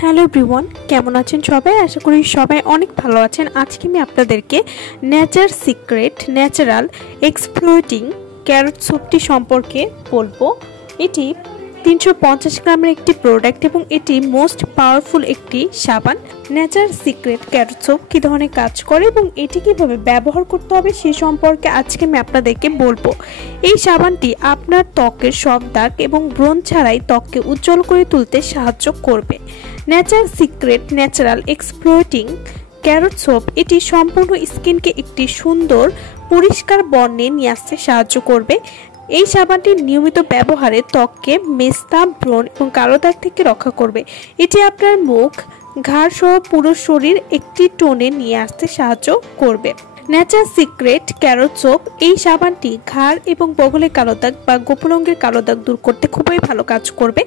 Hello everyone, কেমন আছেন সবাই? আশা করি সবাই অনেক ভালো আছেন। আজকে আমি আপনাদেরকে nature secret natural exploiting carrot সোপটি সম্পর্কে বলবো। এটি 350 গ্রামের একটি প্রোডাক্ট এবং এটি মোস্ট পাওয়ারফুল একটি সাবান। নেচার সিক্রেট ক্যারট সোপ কী ধরনের কাজ করে এবং এটি কীভাবে ব্যবহার করতে হবে সে সম্পর্কে আজকে আমি আপনাদেরকে বলবো। এই সাবানটি আপনার ত্বকের সব দাগ এবং ব্রণ ছাড়াই ত্বককে উজ্জ্বল করে তুলতে সাহায্য করবে। Nature secret natural exploiting carrot soap এটি সম্পূর্ণ স্কিনকে একটি সুন্দর পরিষ্কার বর্ণে নিয়ে আসতে সাহায্য করবে। এই সাবানটির নিয়মিত ব্যবহারে ত্বককে মেস্তা, ব্রণ এবং কালো দাগ থেকে রক্ষা করবে। এটি আপনার মুখ, ঘাড় সহ পুরো শরীর একটি টোনে নিয়ে আসতে সাহায্য করবে। নেচার সিক্রেট ক্যারট সোপ এই সাবানটি ঘাড় এবং বগলে কালো দাগ বা গোপন অঙ্গের কালো দাগ দূর করতে খুবই ভালো কাজ করবে।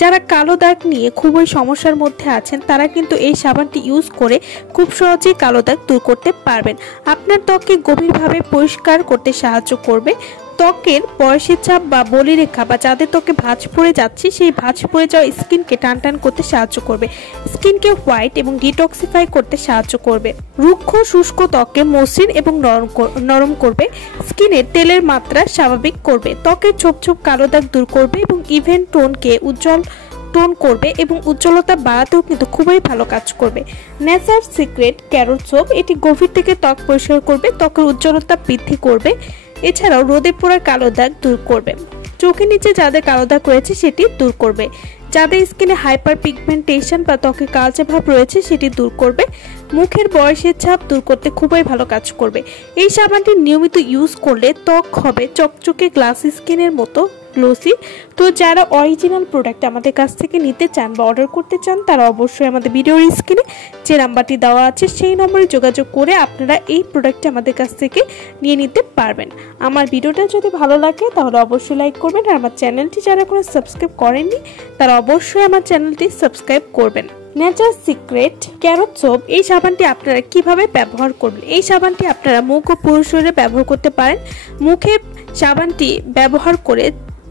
যারা কালো দাগ নিয়ে খুবই সমস্যার মধ্যে আছেন তারা কিন্তু এই সাবানটি ইউজ করে খুব সহজেই কালো দাগ দূর করতে পারবেন। আপনার ত্বককে গভীরভাবে পরিষ্কার করতে সাহায্য করবে। ত্বকের বয়সের ছাপ বা বলিরেখা বা যাদের ত্বকে ভাঁজ পড়ে যাচ্ছে সেই ভাঁজ পড়ে যাওয়া স্কিনকে টান করতে সাহায্য করবে। স্কিনকে হোয়াইট এবং ডিটক্সিফাই করতে সাহায্য করবে। রুক্ষ শুষ্ক ত্বকে মসৃণ এবং নরম করবে। স্কিনের তেলের মাত্রা স্বাভাবিক করবে। ত্বকের ছোপ ছোপ কালো দাগ দূর করবে এবং ইভেন টোনকে টোন করবে এবং উজ্জ্বলতা বাড়াতেও কিন্তু খুবই ভালো কাজ করবে। নেচার সিক্রেট ক্যারট সোপ এটি গভীর থেকে ত্বক পরিষ্কার করবে, ত্বকের উজ্জ্বলতা বৃদ্ধি করবে। এছাড়াও রোদে পোড়া কালো দাগ দূর করবে। চোখের নিচে যাদের কালো দাগ রয়েছে সেটি দূর করবে। যাদের স্কিনে হাইপার পিগমেন্টেশন বা ত্বকে কালচে ভাব রয়েছে সেটি দূর করবে। মুখের বয়সের ছাপ দূর করতে খুবই ভালো কাজ করবে। এই সাবানটি নিয়মিত ইউজ করলে ত্বক হবে চকচকে গ্লাস স্কিনের মতো গ্লোসি। তো যারা অরিজিনাল প্রোডাক্ট আমাদের কাছ থেকে নিতে চান বা অর্ডার করতে চান তারা অবশ্যই আমাদের ভিডিওর স্ক্রিনে যে নাম্বারটি দেওয়া আছে সেই নম্বরে যোগাযোগ করে আপনারা এই প্রোডাক্টটি আমাদের কাছ থেকে নিয়ে নিতে পারবেন। আমার ভিডিওটা যদি ভালো লাগে তাহলে অবশ্যই লাইক করবেন আর আমার চ্যানেলটি যারা এখনো সাবস্ক্রাইব করেননি তারা অবশ্যই আমার চ্যানেলটি সাবস্ক্রাইব করবেন। নেচার সিক্রেট ক্যারট সোপ এই সাবানটি আপনারা কিভাবে ব্যবহার করবেন? এই সাবানটি আপনারা মুখ ও পুরো শরীরে ব্যবহার করতে পারেন। মুখে সাবানটি ব্যবহার করে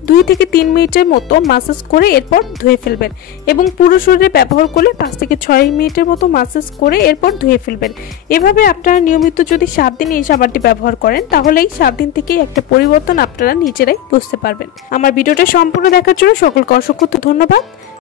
2 থেকে 3 মিনিটের মতো মাসাজ করে এরপর ধুয়ে ফেলবেন এবং পুরো শরীরে ব্যবহার করলে 5 থেকে 6 মিনিটের মতো মাসাজ করে এরপর ধুয়ে ফেলবেন। এভাবে আপনারা নিয়মিত যদি 7 দিন এই সাবানটি ব্যবহার করেন তাহলে এই 7 দিন থেকেই একটা পরিবর্তন আপনারা নিজেরাই বুঝতে পারবেন। আমার ভিডিওটা সম্পূর্ণ দেখার জন্য সকলকে অসংখ্য ধন্যবাদ।